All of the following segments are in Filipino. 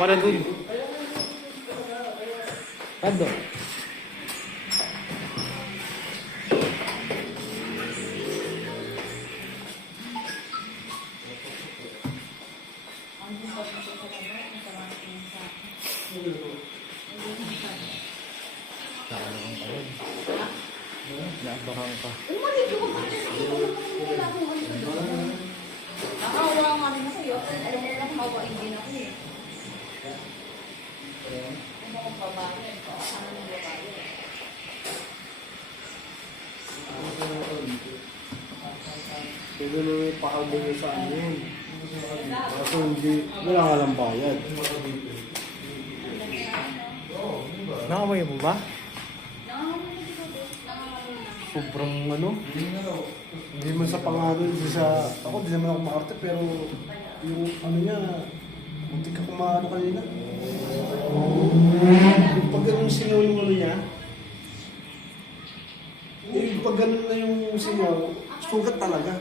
ka na dun. Ando. Nakalang ka yun. Naabakan ka. Nakawa nga rin ako yun. Alam mo lang, mawain din ako eh. Ano kong babae? Ano ng babae? Pwede na may pakabili sa ano yun. Kaso hindi, wala ka lang bayad. Nakamoy mo ba? Sobrang ano, hindi man sa pangano, hindi sa, ako di naman ako makarte, pero yung ano niya, muntik ka kumaano kanina. Yung pag ganun singaw yung ano niya, yung pag ganun na yung singaw, sugat talaga.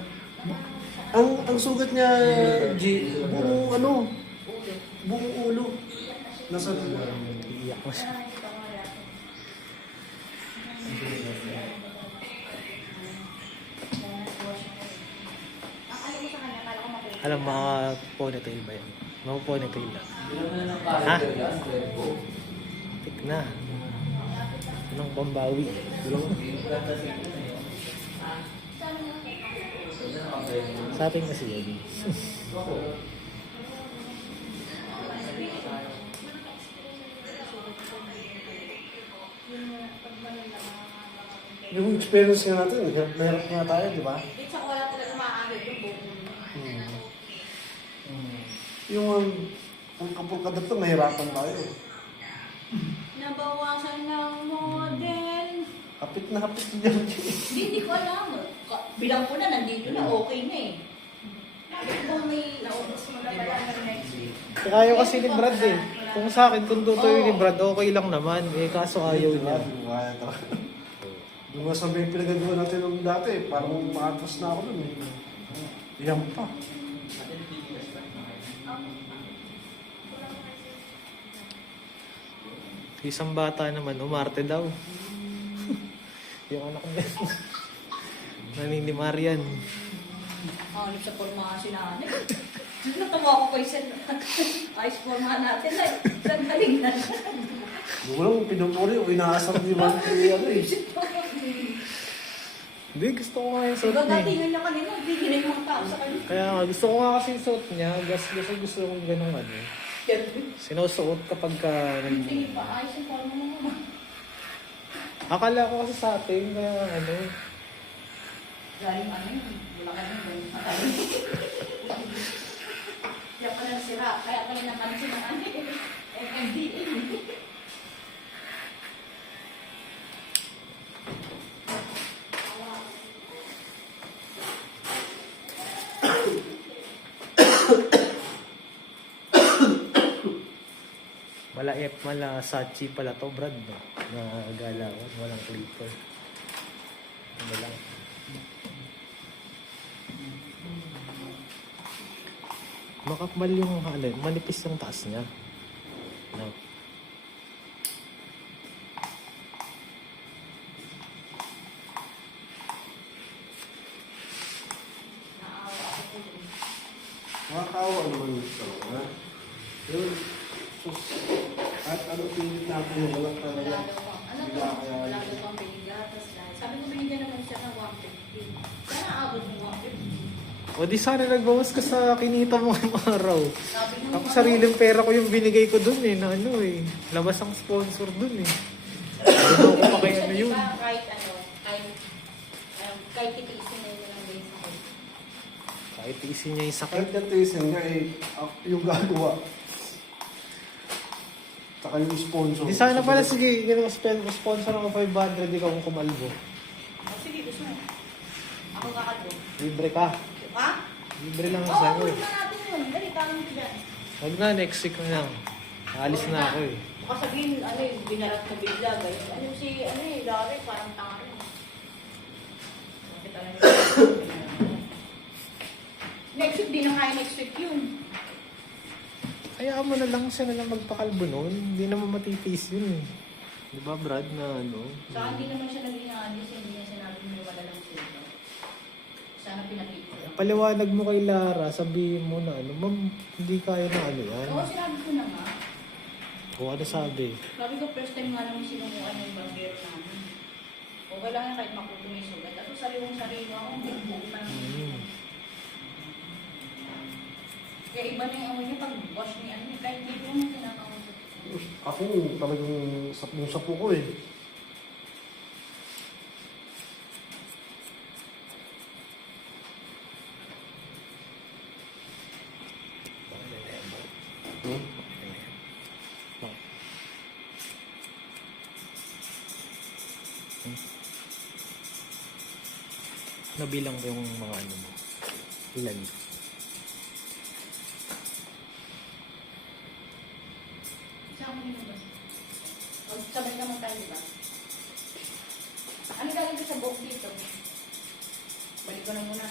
Ang sugat niya, G, buong ano, buong ulo. Nasa Iiyak ko siya. Alam, mga ponytail ba yan? Mga ponytail lang. Ha? Tik na. Anong pambawi? Sa atin kasi yan. yung experience nga natin, mahirap nga tayo, di ba? Di sa wala talaga maaalit yung buong. Yung ang kapulkadap to, mahirapan tayo. Nabawasan ng model. Hapit na hapit niya. Hindi ko alam. Bilang ko na, nandito na, okay na eh. Bakit ba may naubos mo na pala ng next week? Kaya kasi ni Brad eh. Kung sa akin, kung tutuloy ni Brad, okay lang naman. Eh, kaso ayaw niya. Doon nga sabi yung pinagagawa natin nung dati, parang makatras na ako nun eh. Yan pa. Isang bata naman, umarte daw. Yung anak niya. Naninimar yan. Hanip sa formahan si nanay. Natawa ko kay Sen. Ayos formahan natin na. Sandali na. Yung lang, pinupuri o inaasar di ba? Ano eh. Hindi, gusto ko nga yung suot niya. Gagatingin niya kanina. Bigyan yung mga tao sa kanya. Kaya nga, gusto ko nga kasi yung suot niya. Gusto ko ganun ano. Sinusuot kapag ka... Sige pa, ayos yung forma mo naman. Akala ko kasi sa atin, kaya ano... Galing ano yun. Wala ka nang galing matalim. Kaya pala sira. Kaya pala napansin ng ano eh. MMDA. Mala Sachi pala to, Brad, no? Na galawan, walang clipper. Ano lang. Makapal yung halin, manipis yung taas niya. No. Makakawa naman ito. Ha? Yun. At ano pilit natin yung walang talaga. Ano to? Wala ko pang binigatas. Sabi ko binigyan naman siya ng 150. Kaya naabot ng 150. O di sana nagbawas ka sa kinita mo ngayong araw. Sabi mo, Ako sariling pera ko yung binigay ko dun eh, na ano eh. Labas ang sponsor dun eh. Ano ko pa kay ano yun. Kahit ano, kahit titiisin na yun lang din sa akin. Kahit isin niya yung sakit. Kahit natisin nga eh, yung gagawa. Saka yung sponsor. Di sana pala sige, sponsor ako 500, ikaw kung kumalbo. Oh, sige, gusto mo. Ako kakalbo. Libre ka. Ha? Libre lang Oo, sa'yo. kulit na natin yun. Dali, tanong ko dyan. Huwag na, next week na lang. Alis na ako eh. Baka sabihin, ano eh, binarat mo bigla. Ganyan. Ano si, ano eh, Larry, parang tanga rin. Bakit talaga? Next week, di na kaya next week yun. Kaya mo na lang siya na lang magpakalbo noon. Hindi naman matitiis yun eh. Di ba Brad na ano? Saka hindi naman siya naging alis, hindi niya sinabi may malalang silba. Sana pinakita lang. Paliwanag mo kay Lara, sabihin mo na ano, ma'am, hindi kaya na ano yan. Oo, sinabi ko na nga. O ano sabi? Sabi ko, first time nga namin sinukuan yung barbero namin. Okay lang yan kahit makuto may sugat. At sa liwang sarili ako, hindi buo pa naman. Kaya iba na yung amoy niya pag wash ni ano, kahit hindi ko naman kinakausap. Ako, talagang sapong-sapo ko eh. Hmm? Nabilang ko yung mga ano mo. Ilan? Saan mo yun ba? O, sabay naman tayo, di ba? Ano galing ko sa buhok dito? Balik ko na muna.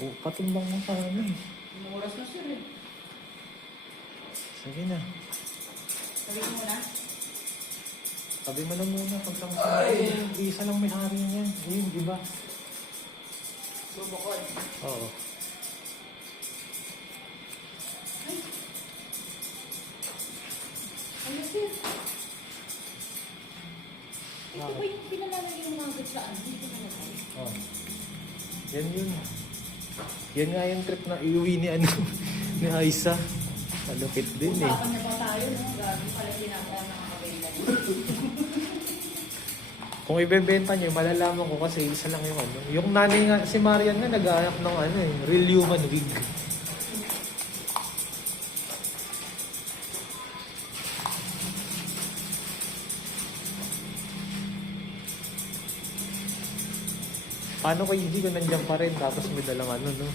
O, patumbang mo sa ano eh. Yung oras na sir eh. Sige na. Sabi ko muna. Sabi mo na muna. Pagkama isa lang may hari niyan. Ayun, di ba? Bubukod. Oo. Ano sir? Ito ba yung pinalalagay yung mga goods sa ano? Dito na naman. Oh. Yan yun. Yan nga yung trip na iuwi ni ano, ni Aisa. Malupit din eh. Usapan na ba tayo, no? Gabi pala ginagawa ng mga kabila. Kung ibebenta niyo, malalaman ko kasi isa lang yung ano. Yung nanay nga, si Marian nga nag-aayap ng ano eh, real human wig. Paano kay hindi ko nandiyan pa rin tapos may dalang ano, no?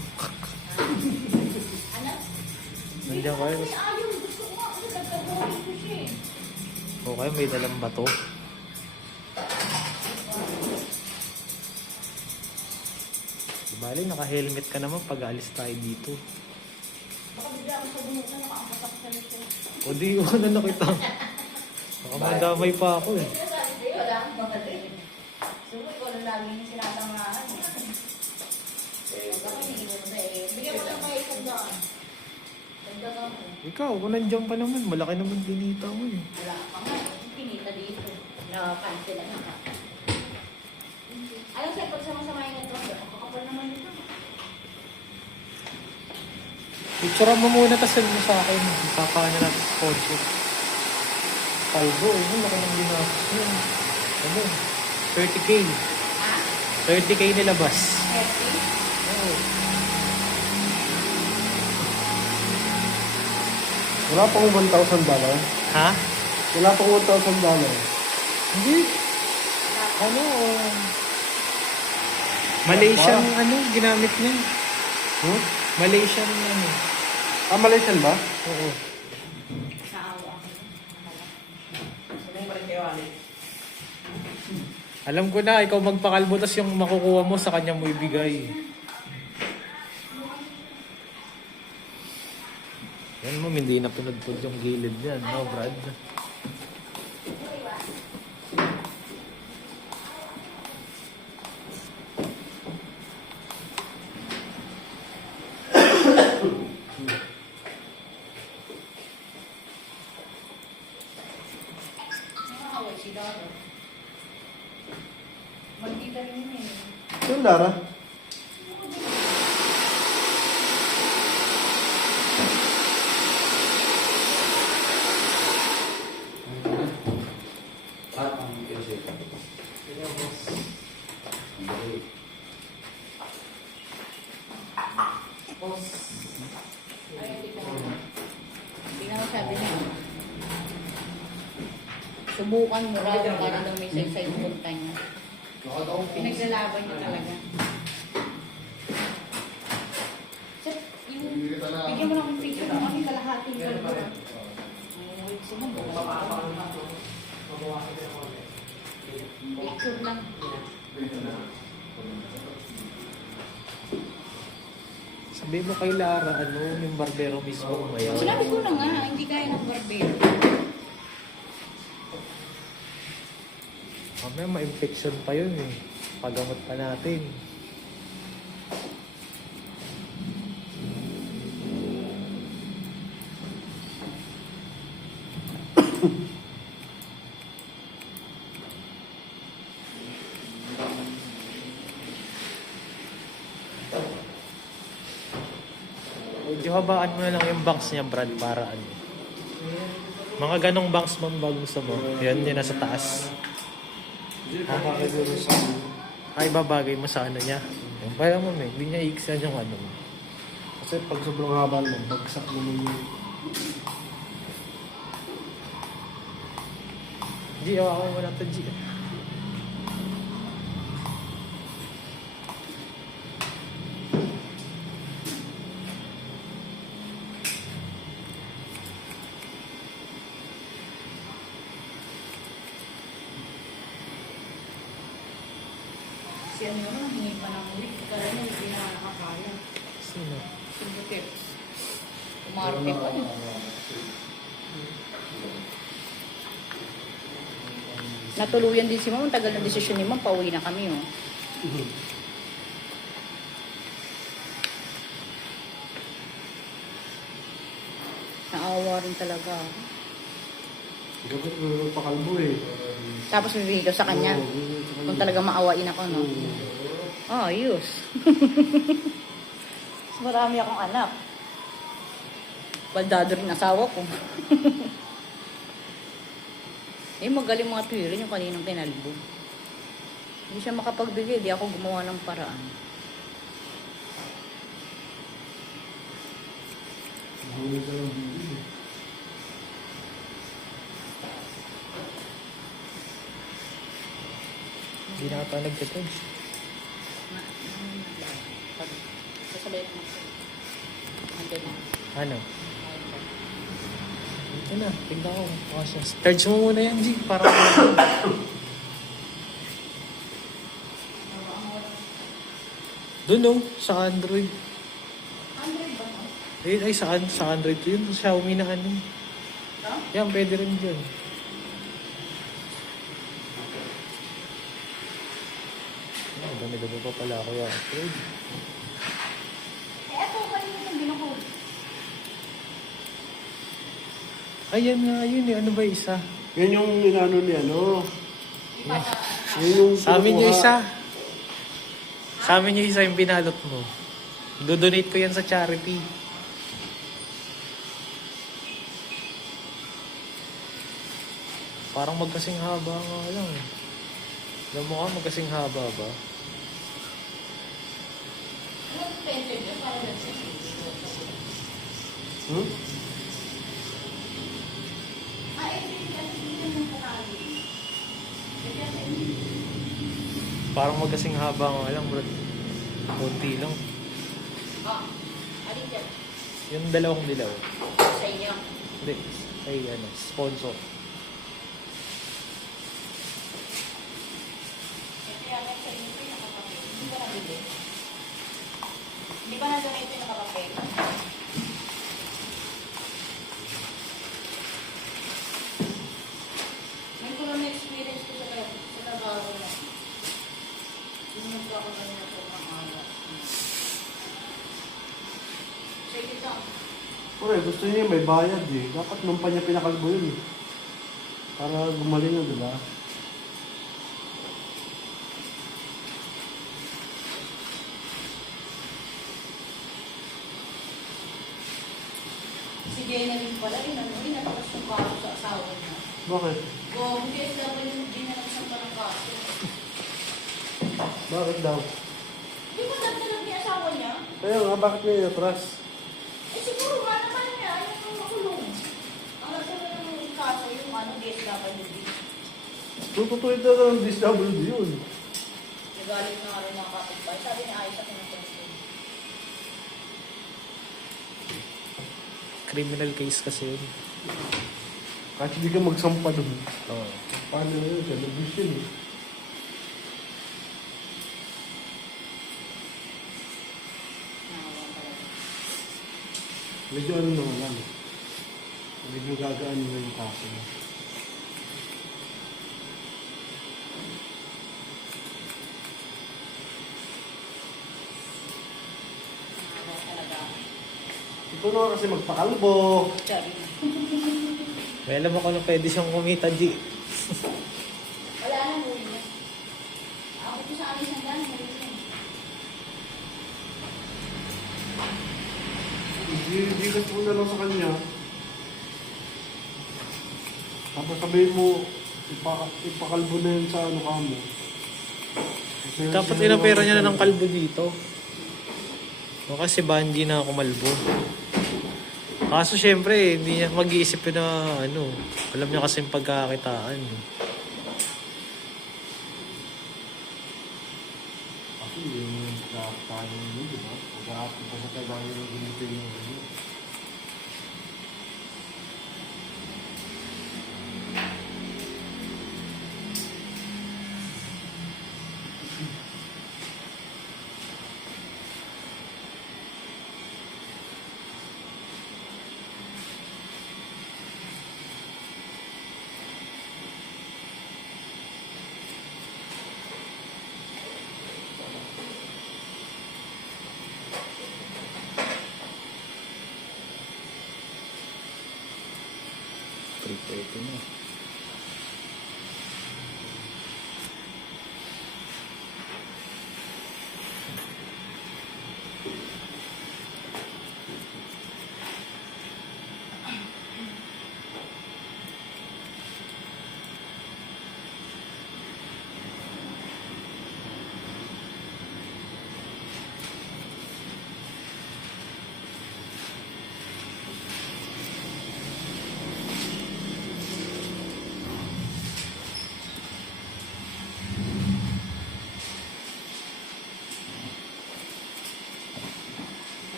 Ano? Nandiyan ka rin. Ay, ayaw. Gusto ko nga. Ano, nagkabuhay ko siya eh. Okay, may dalang bato. Bali, naka-helmet ka naman pag alis tayo dito. Baka bigla ako sa bunot na nakakapasak sa nito. O di, ano na kita. Baka madamay pa ako eh. Sabi sa'yo, wala akong bakali. Sumoy ko lang lagi yung sinatangahan. Baka hinihingi mo na eh. Bigyan mo lang mga isang daan. Dagdagan mo. Ikaw, kung nandiyan pa naman, malaki naman dinita mo eh. Wala pa nga. Pinita dito. Nakacancel na nga. Alam sa'yo, pag sama-samayin ito, kakapal naman ito. Picturean mo muna, tas send mo sa akin. Ipapaano natin sa sponsor. Palbo eh, laki ng ginastos yun. Ano? 30K. Ah? 30K nilabas. Happy? Oo. Wala pang $1,000. Ha? Wala pang $1,000. Hindi. Ano? Malaysian ano, ginamit niya. Hmm? Malaysian ano. Ah, Malaysian ba? Oo. Naawa ako. Sino yung parin kayo, Ali? Alam ko na, ikaw magpakalbo, tas yung makukuha mo sa kanya mo ibigay. Yan mo, hindi na pinudpud yung gilid yan, no, Brad? Nakakaway si Daro. Magkita rin yun eh. Yung Lara? At ang pinasay. Ay, tignan mo. Tignan mo sabi niya. Subukan mo raw para daw may saysay yung punta niya. Pinaglalaban niya talaga. Sir, yung... Bigyan mo lang yung picture ng kami kalahati yung kalahati. Ay, wait, sino mo? Picture lang. Sa Sabi mo kay Lara, ano, yung barbero mismo umayaw. Sinabi ko na nga, hindi kaya ng barbero. Mamaya ma-infection pa yun eh. Pagamot pa natin. Medyo habaan mo na lang yung banks niya, Brad, para ano. Mga ganong banks bang bago gusto mo? Yan, yun nasa taas. Nakakagano sa Ay, babagay mo sa ano niya. Yung parang mo, hindi niya iiksan yung ano. kasi pag sobrang haba naman, bagsak naman yung... G, hawakan mo na ito, G. Si ano yun, hingi pa ng ulit. Kaya niya, hindi na nakakaya. Sino? Si Butet. Umarte pa niya. Natuluyan din si Ma'am. Ang tagal na desisyon ni Ma'am. Pauwi na kami, oh. Naawa rin talaga. Dapat pakalbo eh. Tapos bibigay ko sa kanya. Oo, bibigay sa kanya. Kung talaga maawain ako, no? Ah, ayos. Mas marami akong anak. Baldado rin asawa ko. Eh, magaling mga tuwirin yung kaninang kinalbo. Hindi siya makapagbigay, di ako gumawa ng paraan. Huli ka lang bibig eh. Hindi na ata nag-touch. Sasabay ko na. Hantay na. Ano? Ito na, tignan ko. Kasha. Charge mo muna yan, G. Para doon oh, sa Android. Android ba? Ay, sa Android ko yun. Sa Xiaomi na ano. No? Yan, pwede rin dyan. Ang dami-dami pa pala ako yung Android. Eh, eto, kanina itong binukod. Ayan nga yun eh. Ano ba yung isa? Yan yung inano ni ano. Ipapa, Yan yung Sa amin yung kinukuha. isa. Sa amin yung isa yung binalot mo. Do-donate ko yan sa charity. Parang magkasing haba nga lang. Alam mo ka, magkasing haba ba? anong pwede niya para nagsisisi? Hmm? Ah, eh, hindi yung bukali. Parang magkasing haba nga lang, bro. Kunti lang. Ah, alin dyan? Yung dalawang dilaw. Sa inyo. Hindi, ay ano, sponsor. Ito yan, sa inyo ito yung nakapapel. Hindi ba nabili? Hindi ba nandun ito yung nakapapel? May kulang na experience ko sa trabaho na. Yung nagkakaroon na ito ng alat. Sige ito. Pare, gusto niya may bayad eh. Dapat nung pa niya pinakalbo yun eh. Para gumaling yun, di ba? Si Jenny pala, inalakas yung kaso sa asawa niya. Bakit? Kung DSWD na nagsampa ng kaso. Bakit daw? Di ba nagdalag niya asawa niya? Kaya nga, bakit niya inatras? Eh siguro nga naman niya, ayaw nang makulong. Ang nagdalag ng kaso yung DSWD. Tututuin na lang ng DSWD yun. Nagalit na nga rin mga kapitbahay. Sabi niya ayos ako ng president. Criminal case kasi yun. Kahit hindi ka magsampa dun. Oo. Paano yun? Cannabis yun eh. Nakawan talaga. Medyo ano naman lang. Medyo gagaan na yung kaso mo. Ano talaga. Ito na kasi magpakalbo. Sabi. May alam ako na pwede siyang kumita, G. Wala nang uwi niya. Ako po sa amin siyang gano'n. Ibigat mo na lang sa kanya. Tapos sabihin mo, ipakalbo na yun sa ano ka mo. Kasi Dapat sino inapera lang niya na ng sa- kalbo dito. O kasi Banji na ako malbo. Kaso syempre, hindi niya mag-iisip yun na ano. Alam niya kasi yung pagkakakitaan. Kasi yung tayo yun, di ba? Pag-aapin pa sa tayo yung ginito yung ano. Ito na.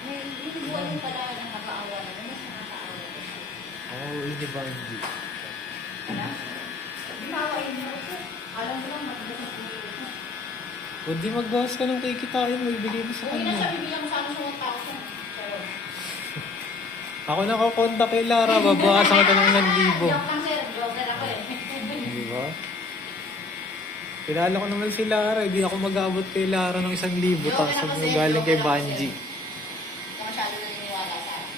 May buwan yung pala nakakaawa na. Mas nakakaawa. Oo, hindi Banji. Ano? Hindi maawain mo kasi. Alam mo lang, magbukas mo yun. Kung di magbawas ka ng kikitain mo, ibigay mo sa Uwi na siya, kanya. bibigyan mo sana siya 1,000. Sa'yo. Ako nakakonta kay Lara, babawasan ka ng 1,000. Joke lang sir, joker ako eh. Di ba? Kilala ko naman si Lara, hindi ako mag-aabot kay Lara ng 1,000 tapos galing kay Banji. Hindi masyado naniniwala sa akin.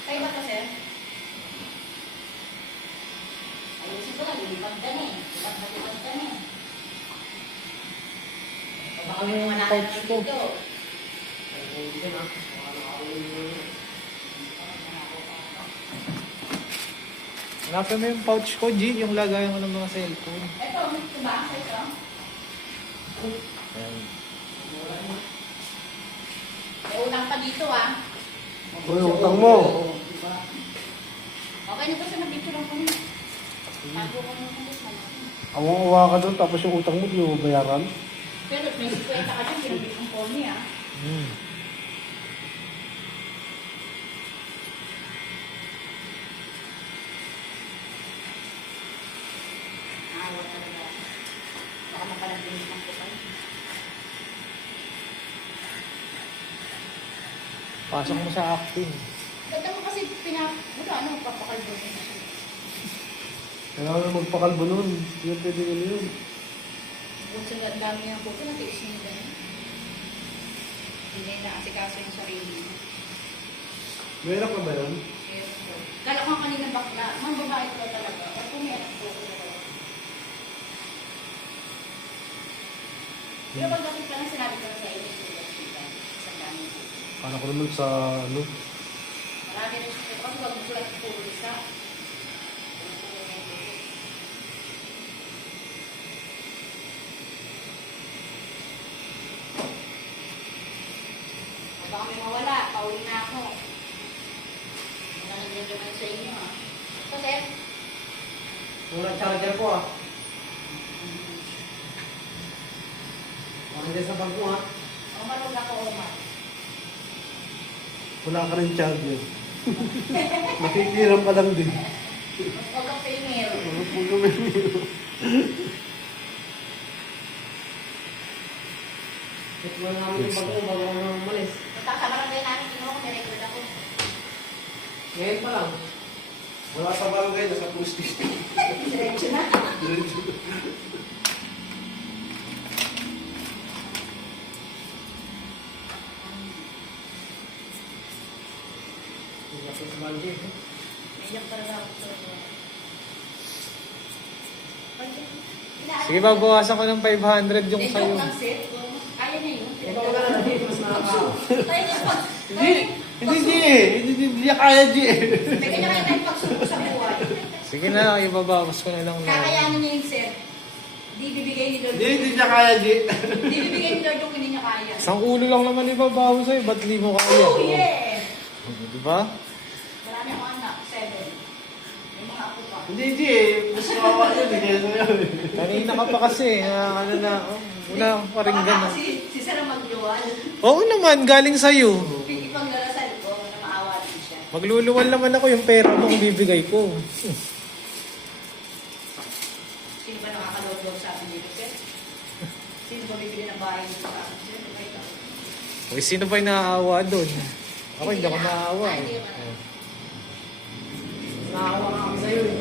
Sa'yo ba ito sir? Ayusin ko lang, lilipad ka na eh. Lilipad ka na eh. Baka may mga Pouch ko. dito. Hanapin mo yung pouch ko, G, yung lagayan ko ng mga cellphone. Ito, ito ba? Sa ito? Ayan. May utang pa dito ah. Uy, utang mo. Okay na to sa nabito lang ko niya. Tago ko nung kung Awang-awa ka doon, tapos yung utang mo, di mo bayaran. Pero may 50 ka dyan, pinabit ang phone niya. talaga. Baka mapalagin ng kupal. Pasok mo sa acting. Ganda mo kasi wala, papakalbo mo na siya. Kailangan magpakalbo nun. Hindi pwede ano yun. Bukod sa dami ng puto, natiis niya ganun. Hindi na asikaso yung sarili niya. Mahirap ka ba yun? Yes, po. Kala ko nga kanina bakla, mang babae ko talaga. At kung may anak ko talaga. Pero pagdating ka lang, sinabi ko na sa inyo, sa dami po. Kala ko naman sa ano. Marami rin siya. Kasi wag mo sulat sa puro isa. Baka may mawala, pauwi na ako. Mga nandiyan sa inyo ah. So, sir, Muna charger ko ah. Parang sa bag mo ah. umarog ako, Omar. Wala ka rin charger. Nakikiram ka lang din. Mas huwag ang pingil. Huwag ka may Ito mo namin yung bag mo bago ako nang umalis. Magkakabarangay namin, kinuha ko, may record ako. Ngayon pa lang. Wala sa barangay, nasa police station. Diretso na. Diretso. Hindi ako sa bangin. Naiyak talaga ako sa Sige, babawasan ko ng 500 yung sa'yo. Joke lang, sir. Kaya niya yun. Ito ko na dito, mas nakakao. Kaya niya pag... Hindi niya kaya, G. May kanya-kanya tayong pagsubok sa buhay. Sige na, ibabawas ko na lang na. Kakayanan niya yun, sir. Di bibigay ni Lord. Hindi niya kaya, G. Di bibigay ni Lord yung hindi niya kaya. Isang ulo lang naman ibabawas sa'yo, ba't di mo kaya? Oh, yeah! Di ba? Marami akong anak, 7. May mga apo pa. Hindi, G. Mas kawawa yun. Kaya yun. Kanina ka pa kasi, ano na, wala akong paringgan na. Kasi si Sir ang magluwal. Oo naman, galing sa'yo. Ipagdarasal ko na maawa din siya. Magluluwal naman ako yung pera mo kung bibigay ko. Sino ba nakakalog sa akin dito, sir? Sino ba bibili ng bahay dito sa akin, sir? Uy, sino ba yung naaawa doon? Ako hindi ako naaawa. Ay, hindi Eh. ka na. Nakawa nga ako sa'yo eh.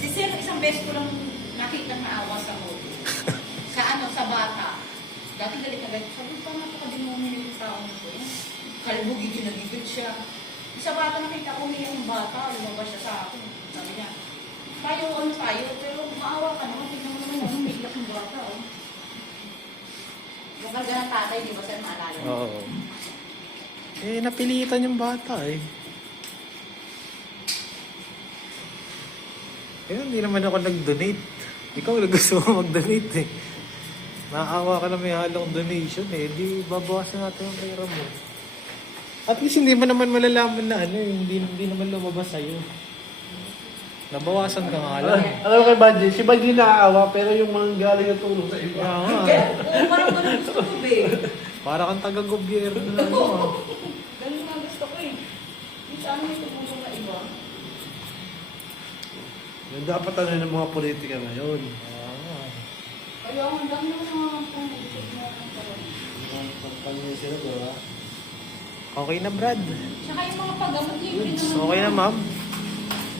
Si Sir, isang beses ko lang nakita na awa sa moto. Sa bata. Dati galit na galit. Sabi, pa napakadinumi na yung taong ito. Kalbo, gigil na gigil siya. Sa bata nakita ko umiyak yung bata. Lumabas siya sa akin. Sabi niya, tayo, pero maawa ka naman. Tignan mo naman, umiyak yung bata. Oh. Yung karga ng tatay, di ba sir, maalala? Oo. Eh, napilitan yung bata eh. Eh, hindi naman ako nag-donate. Ikaw gusto mo mag-donate eh. Naawa ka na may halong donation eh. Di babawasan natin yung pera mo. At least hindi mo naman malalaman na ano eh. Hindi naman lumabas sa'yo. Nabawasan ka nga lang. Alam mo kay Badji, si Badji naaawa, pero yung mga galing na tulong sa iba. Kaya nga. Oo, parang ganun gusto ko, be. Para kang taga-gobyerno na ano ah. Ganun nga gusto ko eh. Yung sa amin yung tumulong na iba. Yung dapat ano ng mga politika ngayon. Kaya nga. Kaya ang dami ng mga pang-isip na ang parang. Ang kampanya sila, diba? Okay na, Brad. Tsaka yung mga paggamot, libre naman. Okay na, ma'am.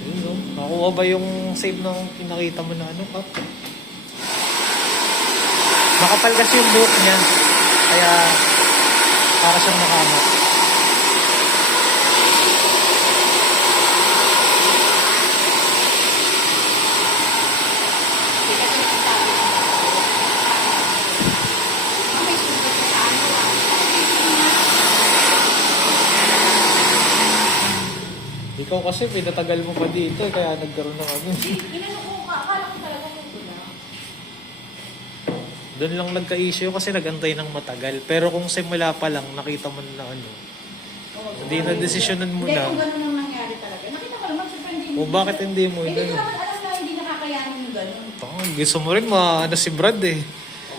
Yun, no? Nakuha ba yung save ng pinakita mo na ano, Kap? Makapal kasi yung buhok niya. Kaya, para siyang nakamat. Hindi kasi nagsasabi ng may sugat na sa ano ah. Ikaw kasi, pinatagal mo pa dito, kaya nagkaroon ng ano. Inano ko, akala ko talaga ko na. Doon lang nagka-issue kasi nagantay ng matagal. Pero kung simula pa lang, nakita mo na ano. Hindi na desisyonan mo Hindi, na. kung ganun ang nangyari talaga. Nakita ko naman, siyempre hindi O bakit hindi mo Hindi ko yun? naman alam na hindi nakakayanin yung ganun. Gusto mo rin ano si Brad eh.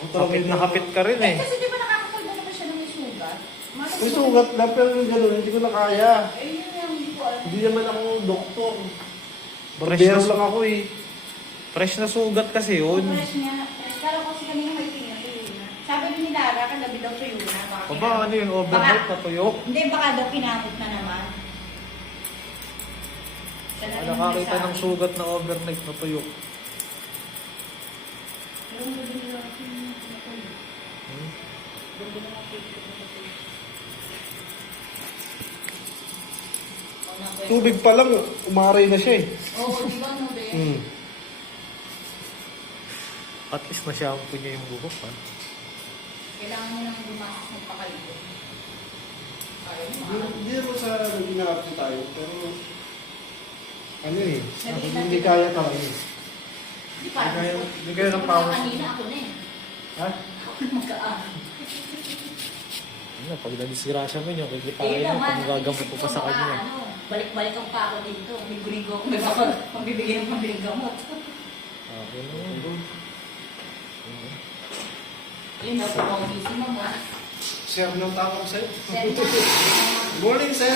Kapit na kapit ka rin eh. Kasi di ba nakakakalbo naman siya ng may sugat? May sugat lang, pero yung gano'n, hindi ko na kaya. Eh, yun yung hindi ko alam. Hindi naman ako doktor. Fresh Barbero na- lang ako eh. Fresh na sugat kasi yun. Fresh niya. Fresh. Kala ko kasi kanina may tingnan tuyo na. Sabi din ni Lara, kagabi daw tuyo na. O ba, ano yun? Overnight na tuyok? Hindi, baka daw kinakot na naman. Siya na rin Nakakita nagsabi. ng sugat na overnight na tuyok. Pero ang gabi nila kasi yung natuyo. Hmm? Gabi na nakikita ko sa tuyo. O, nakwento. Tubig pa lang, umaray na siya eh. Oo, di ba mo, be? Hmm. At least na-shampoo niya yung buhok, ha? Kailangan mo nang lumasas ng pakaligo. Ayaw mo, Hindi naman sa nag-inarap ko tayo, pero ano eh, Sabi hindi natin- kaya talaga eh. Di pa. Hindi kayo ng pawis. Kanina ako na eh. Ha? Ako na mag-aaral. Ano, pag nadisgrasya mo yun, kikitain Eh, mo, naman, kung gagamot mo pa sa baka, kanya. ano, balik-balik ang pa ako dito. Ligo-ligo ako. May baka magbibigay ng pambiling gamot. Ah, yun na yun. Yun na, pumawisi mo mo. Sir, nang tawag sa'yo. Sir, na. Morning, sir.